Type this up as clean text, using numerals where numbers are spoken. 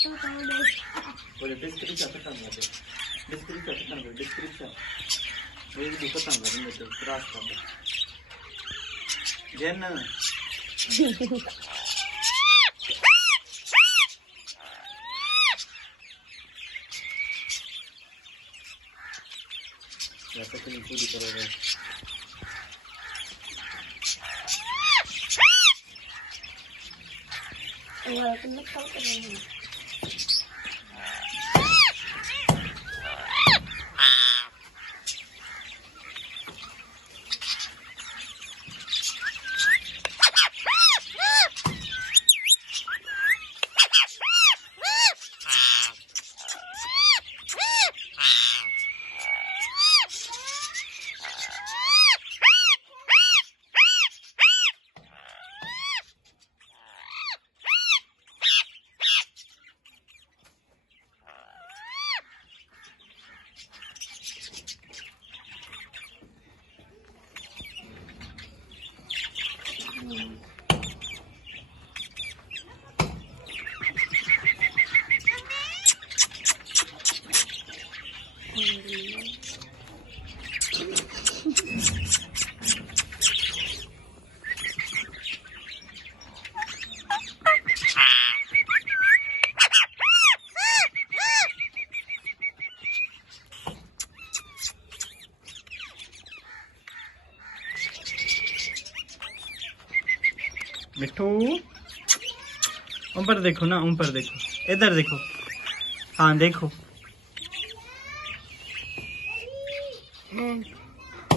boleh deskripsi apa kan ada deskripsi apa kan deskripsi boleh dibuka kan ada itu keras kan Jenna ya seperti itu di proses walaupun kau terlalu मिठू ऊपर देखो ना ऊपर देखो इधर देखो हाँ देखो